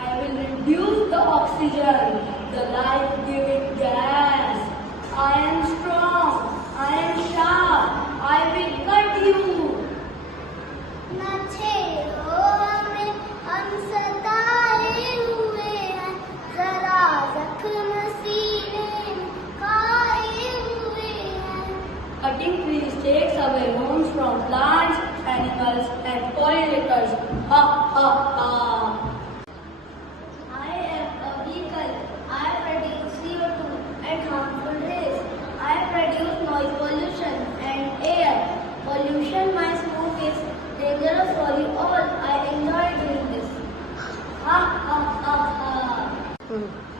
I will reduce the oxygen, the life-giving gas. I am strong, I am sharp, I will cut you. न छेड़ो हमें, हम सताए हुए हैं, जरा जख्म सीने में खाए हुए हैं. Cutting trees takes away homes from plants, animals and pollinators. Ha ha ha. I am a vehicle. I produce CO2 and harmful rays. I produce noise pollution and air pollution. My smoke is dangerous for you all. I enjoy doing this. Ha ha ha ha.